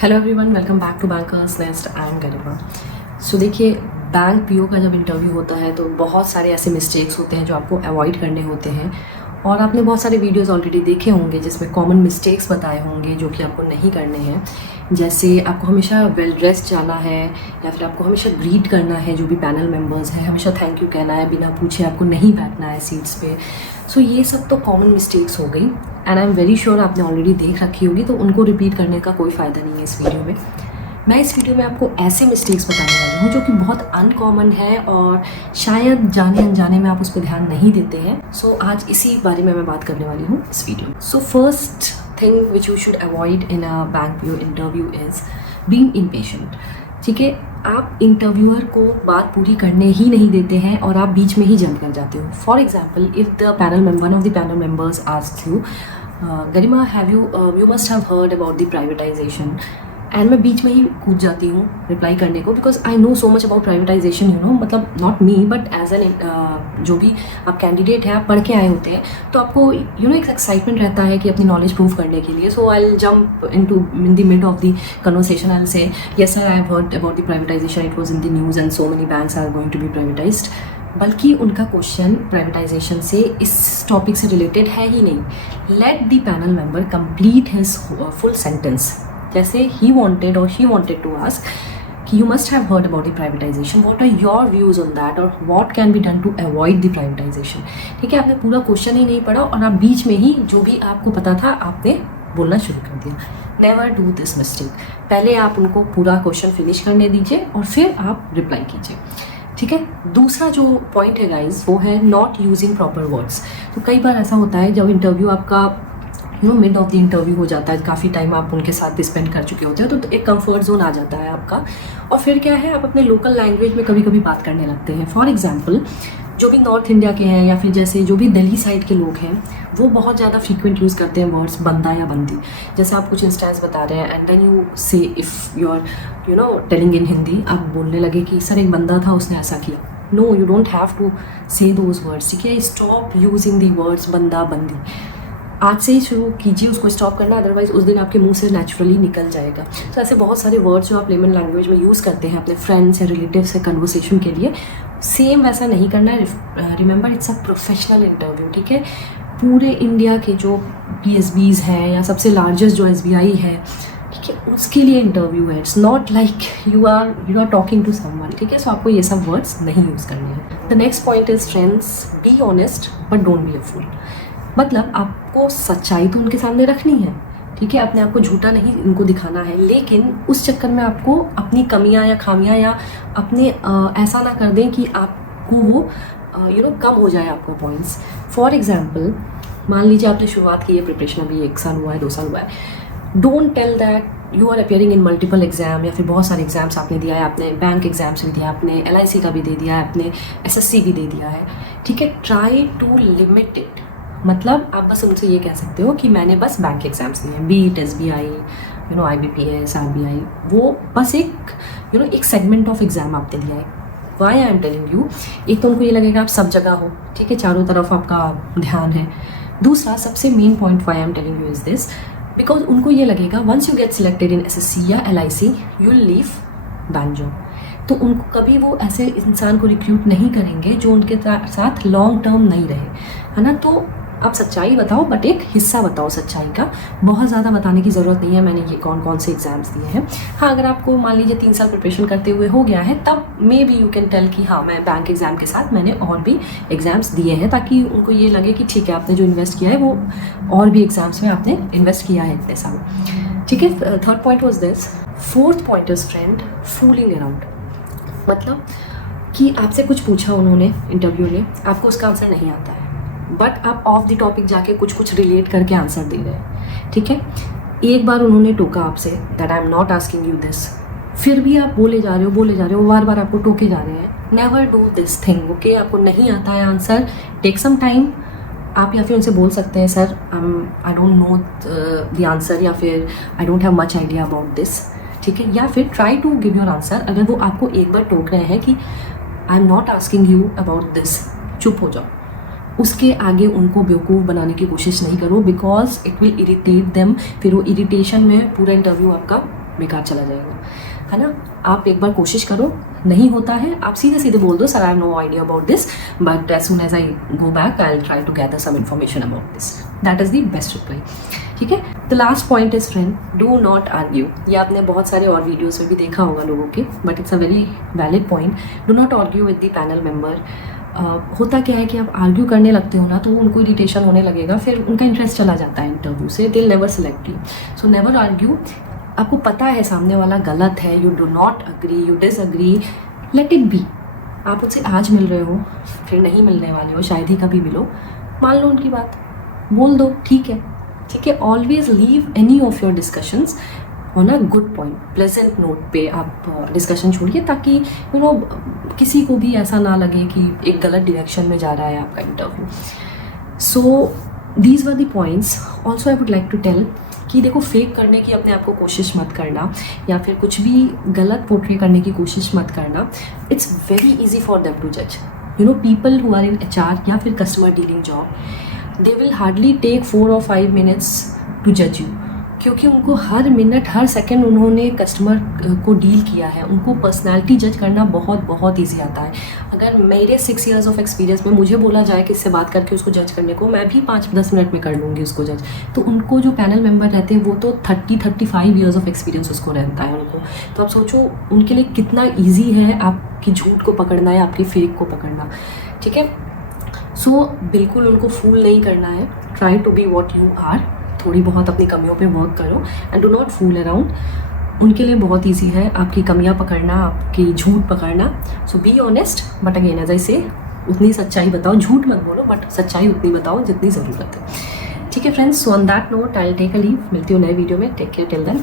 Hello everyone, welcome back to bankers nest. I am Garima. So देखिए, bank PO का जब interview होता है तो बहुत सारे ऐसे मिस्टेक्स होते हैं जो आपको अवॉइड करने होते हैं। और आपने बहुत सारे वीडियोस ऑलरेडी देखे होंगे जिसमें कॉमन मिस्टेक्स बताए होंगे जो कि आपको नहीं करने हैं। जैसे आपको हमेशा वेल ड्रेस्ड जाना है, या फिर आपको हमेशा ग्रीट करना है जो भी पैनल मेंबर्स हैं, हमेशा थैंक यू कहना है, बिना पूछे आपको नहीं बैठना है सीट्स पे। सो ये सब तो कॉमन मिस्टेक्स हो गई and I am very sure आपने ऑलरेडी देख रखी होगी, तो उनको रिपीट करने का कोई फ़ायदा नहीं है इस वीडियो में। मैं इस वीडियो में आपको ऐसे मिस्टेक्स बताने वाली हूँ जो कि बहुत अनकॉमन है और शायद जाने अनजाने में आप उस पर ध्यान नहीं देते हैं। सो आज इसी बारे में मैं बात करने वाली हूँ इस वीडियो में। So first thing which you should avoid in a bank PO interview is being impatient. ठीक है, आप इंटरव्यूअर को बात पूरी करने ही नहीं देते हैं और आप बीच में ही जंप कर जाते हो। For example, if one of the panel members asks you, Garima have you must have heard about the privatisation, and मैं बीच में ही कूद जाती हूँ रिप्लाई करने को, because I know so much about privatization, you know, मतलब not me but as an जो भी आप कैंडिडेट हैं, आप पढ़ के आए होते हैं, तो आपको यू नो एक एक्साइटमेंट रहता है कि अपनी नॉलेज प्रूव करने के लिए। So I will jump in the mid of the conversation, I will say yes sir, I have heard about the privatization, it was in the news and so many banks are going to be privatized. बल्कि उनका question privatisation से, इस topic से related है ही नहीं। Let the panel member complete his full sentence. जैसे ही वांटेड और शी वांटेड टू आस्क कि you must have heard about the privatization, what are your views on that और what can be done to avoid the privatization. ठीक है, आपने पूरा question ही नहीं पढ़ा और आप बीच में ही जो भी आपको पता था आपने बोलना शुरू कर दिया। Never do this mistake. पहले आप उनको पूरा क्वेश्चन फिनिश करने दीजिए और फिर आप रिप्लाई कीजिए। ठीक है, दूसरा जो पॉइंट है गाइज, वो है नॉट यूजिंग प्रॉपर वर्ड्स। तो कई बार ऐसा होता है जब इंटरव्यू आपका you know mid of the interview हो जाता है, काफ़ी टाइम आप उनके साथ स्पेंड कर चुके होते हैं, तो एक कंफर्ट जोन आ जाता है आपका, और फिर क्या है, आप अपने लोकल लैंग्वेज में कभी कभी बात करने लगते हैं। फॉर एग्जांपल, जो भी नॉर्थ इंडिया के हैं या फिर जैसे जो भी दिल्ली साइड के लोग हैं, वो बहुत ज़्यादा फ्रीक्वेंट यूज़ करते हैं वर्ड्स बंदा या बंदी। जैसे आप कुछ इंस्टेंस बता रहे हैं and then you say if you are you know telling in Hindi, आप बोलने लगे कि सर एक बंदा था उसने ऐसा किया। No, you don't have to say those words. ठीक है, स्टॉप यूजिंग दी वर्ड्स बंदा बंदी। आज से ही शुरू कीजिए उसको स्टॉप करना, अदरवाइज उस दिन आपके मुंह से नेचुरली निकल जाएगा। तो ऐसे बहुत सारे वर्ड्स जो आप लेमन लैंग्वेज में यूज़ करते हैं अपने फ्रेंड्स या रिलेटिव से कन्वर्सेशन के लिए, सेम वैसा नहीं करना है। Remember, it's a professional interview. ठीक है, पूरे इंडिया के जो PSBs हैं या सबसे लार्जेस्ट जो SBI है, ठीक है, उसके लिए इंटरव्यू है। It's not like you are talking to someone. ठीक है, सो आपको ये सब वर्ड्स नहीं यूज़ करने हैं। The next point is friends, be honest but don't be a fool. मतलब आपको सच्चाई तो उनके सामने रखनी है, ठीक है, अपने आप को झूठा नहीं उनको दिखाना है, लेकिन उस चक्कर में आपको अपनी कमियां या खामियां या अपने ऐसा ना कर दें कि आपको वो कम हो जाए आपको पॉइंट्स। फॉर एग्जाम्पल, मान लीजिए आपने शुरुआत की है प्रिपरेशन, अभी 1 साल हुआ है, 2 साल हुआ है, don't tell that you are appearing in multiple exam, या फिर बहुत सारे एग्जाम्स आपने दिया है, आपने बैंक एग्जाम्स भी दिया, आपने LIC का भी दे दिया है, आपने SSC भी दे दिया है। ठीक है, ट्राई टू लिमिट इट। मतलब आप बस उनसे ये कह सकते हो कि मैंने बस बैंक एग्जाम्स दिए हैं, बीट SBI, IBPS, RBI, वो बस एक सेगमेंट ऑफ एग्जाम आपने दिया है। Why I am telling you, एक तो उनको ये लगेगा आप सब जगह हो, ठीक है, चारों तरफ आपका ध्यान है। दूसरा सबसे main point why I am telling you is this, because उनको ये लगेगा once you get selected in SSC या LIC you will leave bank job. तो उनको कभी वो ऐसे इंसान को रिक्रूट नहीं करेंगे जो उनके साथ लॉन्ग टर्म नहीं रहे, है ना। तो आप सच्चाई बताओ, बट एक हिस्सा बताओ सच्चाई का, बहुत ज़्यादा बताने की ज़रूरत नहीं है मैंने ये कौन कौन से एग्ज़ाम्स दिए हैं। हाँ, अगर आपको मान लीजिए 3 साल प्रिपरेशन करते हुए हो गया है, तब maybe you can tell कि हाँ, मैं बैंक एग्ज़ाम के साथ मैंने और भी एग्ज़ाम्स दिए हैं, ताकि उनको ये लगे कि ठीक है, आपने जो इन्वेस्ट किया है वो और भी एग्ज़ाम्स में आपने इन्वेस्ट किया है इतने साल। ठीक है, third point was this. Fourth point is friend, fooling around. मतलब कि आपसे कुछ पूछा उन्होंने इंटरव्यू ने, आपको उसका आंसर नहीं आता है, बट आप ऑफ द टॉपिक जाके कुछ रिलेट करके आंसर दे रहे हैं। ठीक है, एक बार उन्होंने टोका आपसे that I am not asking you this, फिर भी आप बोले जा रहे हो, बार बार आपको टोके जा रहे हैं। Never do this thing. Okay, आपको नहीं आता है आंसर, टेक सम टाइम। आप या फिर उनसे बोल सकते हैं sir I don't know the answer, या फिर I don't have much idea about this. ठीक है, या फिर try to give your answer. अगर वो आपको एक बार टोक रहे हैं कि I am not asking you about this, चुप हो जाओ। उसके आगे उनको बेवकूफ़ बनाने की कोशिश नहीं करो, because it will irritate them. फिर वो इरिटेशन में पूरा इंटरव्यू आपका बेकार चला जाएगा, है ना। आप एक बार कोशिश करो, नहीं होता है आप सीधे सीधे बोल दो, sir I have no idea about this, but as soon as I go back I will try to gather some information about this. That is the best reply, ठीक है। The last point is friend, do not argue. ये आपने बहुत सारे और videos में भी देखा होगा लोगों के, but it's a very valid point. Do not argue with the panel member. होता क्या है कि आप आर्ग्यू करने लगते हो ना तो उनको इरिटेशन होने लगेगा, फिर उनका इंटरेस्ट चला जाता है इंटरव्यू से, they never select you. So never argue. आपको पता है सामने वाला गलत है, you do not agree, you disagree, let it be. आप उनसे आज मिल रहे हो, फिर नहीं मिलने वाले हो, शायद ही कभी मिलो, मान लो उनकी बात, बोल दो ठीक है, ठीक है। Always leave any of your discussions on a good point, pleasant note पे आप डिस्कशन छोड़िए, ताकि यू नो किसी को भी ऐसा ना लगे कि एक गलत डायरेक्शन में जा रहा है आपका interview. So these were the points. Also I would like to tell कि देखो, फेक करने की अपने आप को कोशिश मत करना, या फिर कुछ भी गलत पोर्ट्रे करने की कोशिश मत करना। It's very easy for them to जज। You know people who are in HR या फिर customer dealing job, they will hardly take 4 or 5 minutes to जज यू, क्योंकि उनको हर मिनट हर सेकंड उन्होंने कस्टमर को डील किया है, उनको पर्सनालिटी जज करना बहुत बहुत ईजी आता है। अगर मेरे 6 years ऑफ एक्सपीरियंस में मुझे बोला जाए कि इससे बात करके उसको जज करने को, मैं भी 5-10 मिनट में कर लूँगी उसको जज। तो उनको जो पैनल मेंबर रहते हैं वो तो 30-35 years ऑफ एक्सपीरियंस उसको रहता है उनको। तो आप सोचो उनके लिए कितना ईजी है आपकी झूठ को पकड़ना या आपकी फेक को पकड़ना, ठीक है। सो बिल्कुल उनको फूल नहीं करना है, try to be what you are. थोड़ी बहुत अपनी कमियों पे वर्क करो and do not fool around. उनके लिए बहुत ईजी है आपकी कमियां पकड़ना, आपकी झूठ पकड़ना। So be honest, but again as I say, उतनी सच्चाई बताओ, झूठ मत बोलो बट सच्चाई उतनी बताओ जितनी ज़रूरत है, ठीक है friends. So on that note I will take a leave. मिलती हूँ नए वीडियो में, टेक केयर टिल देन।